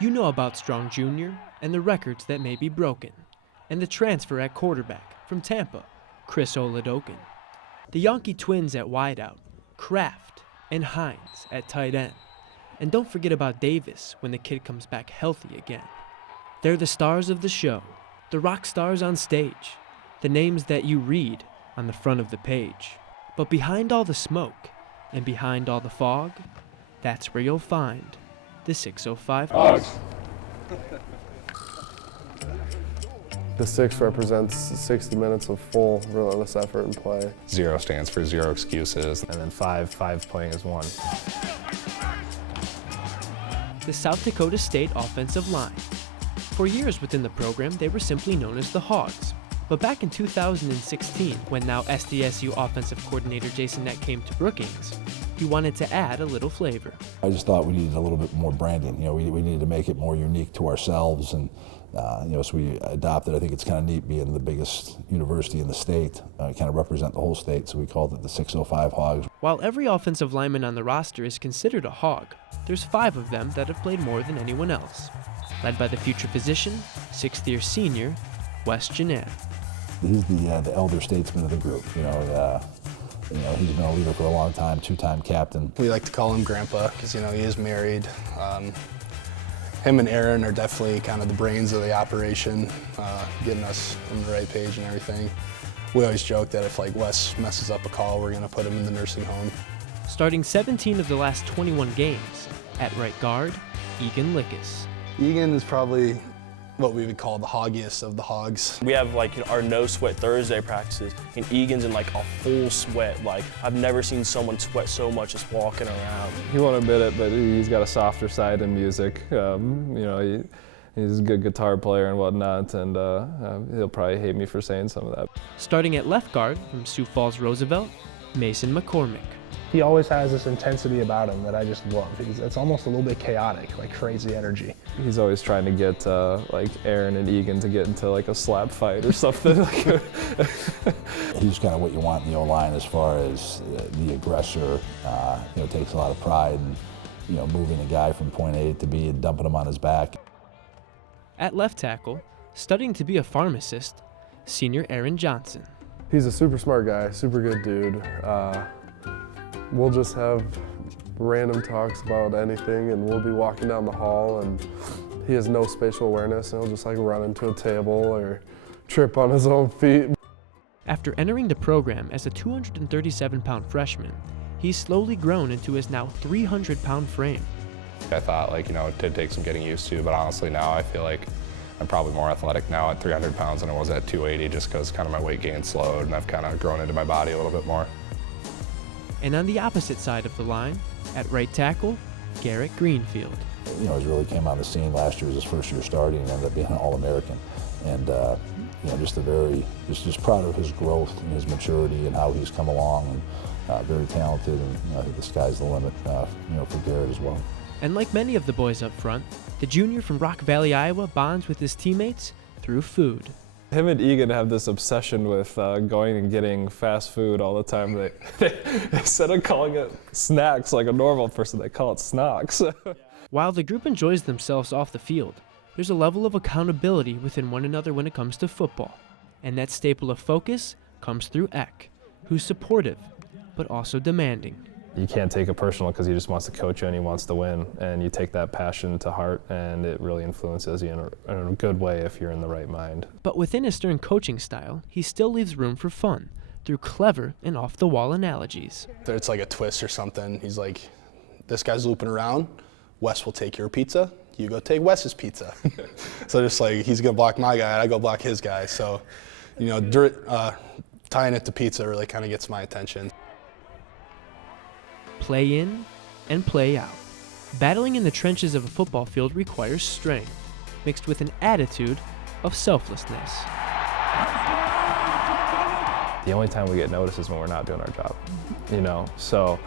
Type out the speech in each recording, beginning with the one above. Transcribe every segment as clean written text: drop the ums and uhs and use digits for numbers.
You know about Strong Jr. and the records that may be broken, and the transfer at quarterback from Tampa, Chris Oladokun. The Yankee twins at wideout, Kraft and Hines at tight end. And don't forget about Davis when the kid comes back healthy again. They're the stars of the show, the rock stars on stage, the names that you read on the front of the page. But behind all the smoke and behind all the fog, that's where you'll find the 605 Hogs. The 6 represents 60 minutes of full, relentless effort and play. 0 stands for zero excuses. And then 5 playing as 1. The South Dakota State offensive line. For years within the program, they were simply known as the Hogs. But back in 2016, when now SDSU offensive coordinator Jason Nett came to Brookings, he wanted to add a little flavor. I just thought we needed a little bit more branding. We needed to make it more unique to ourselves, and so we adopted. I think it's kind of neat being the biggest university in the state, kind of represent the whole state. So we called it the 605 Hogs. While every offensive lineman on the roster is considered a Hog, there's 5 of them that have played more than anyone else. Led by the future physician, 6th-year senior, Wes Janan. He's the elder statesman of the group. He's been a leader for a long time, 2-time captain. We like to call him Grandpa because, he is married. Him and Aaron are definitely kind of the brains of the operation, getting us on the right page and everything. We always joke that if Wes messes up a call, we're going to put him in the nursing home. Starting 17 of the last 21 games, at right guard, Egan Lickus. Egan is probably what we would call the hoggiest of the Hogs. We have our no sweat Thursday practices, and Egan's in a full sweat. I've never seen someone sweat so much just walking around. He won't admit it, but he's got a softer side in music. He's a good guitar player and whatnot, and he'll probably hate me for saying some of that. Starting at left guard from Sioux Falls Roosevelt, Mason McCormick. He always has this intensity about him that I just love. It's almost a little bit chaotic, crazy energy. He's always trying to get Aaron and Egan to get into a slap fight or something. He's kind of what you want in the O-line as far as the aggressor. Takes a lot of pride in moving a guy from point A to B and dumping him on his back. At left tackle, studying to be a pharmacist, senior Aaron Johnson. He's a super smart guy, super good dude. We'll just have random talks about anything, and we'll be walking down the hall, and he has no spatial awareness, and he'll just run into a table or trip on his own feet. After entering the program as a 237-pound freshman, he's slowly grown into his now 300-pound frame. I thought it did take some getting used to, but honestly now I feel like I'm probably more athletic now at 300 pounds than I was at 280, just because kind of my weight gain slowed and I've kind of grown into my body a little bit more. And on the opposite side of the line, at right tackle, Garrett Greenfield. He really came on the scene last year as his first year starting and ended up being an All-American. And just proud of his growth and his maturity and how he's come along, and very talented, and I think the sky's the limit for Garrett as well. And like many of the boys up front, the junior from Rock Valley, Iowa bonds with his teammates through food. Him and Egan have this obsession with going and getting fast food all the time. They instead of calling it snacks like a normal person, they call it snocks. While the group enjoys themselves off the field, there's a level of accountability within one another when it comes to football. And that staple of focus comes through Eck, who's supportive, but also demanding. You can't take it personal because he just wants to coach you and he wants to win, and you take that passion to heart, and it really influences you in a good way if you're in the right mind. But within his stern coaching style, he still leaves room for fun through clever and off-the-wall analogies. If it's a twist or something, he's like, this guy's looping around, Wes will take your pizza, you go take Wes's pizza. So just he's gonna block my guy, I go block his guy. So, tying it to pizza really kind of gets my attention. Play in and play out. Battling in the trenches of a football field requires strength, mixed with an attitude of selflessness. The only time we get noticed is when we're not doing our job, So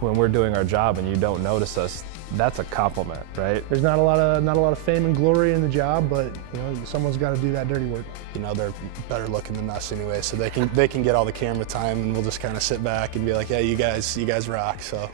when we're doing our job and you don't notice us, that's a compliment, right? There's not a lot of fame and glory in the job, but someone's got to do that dirty work. They're better looking than us anyway, so they can get all the camera time, and we'll just kind of sit back and be like, yeah, you guys rock. So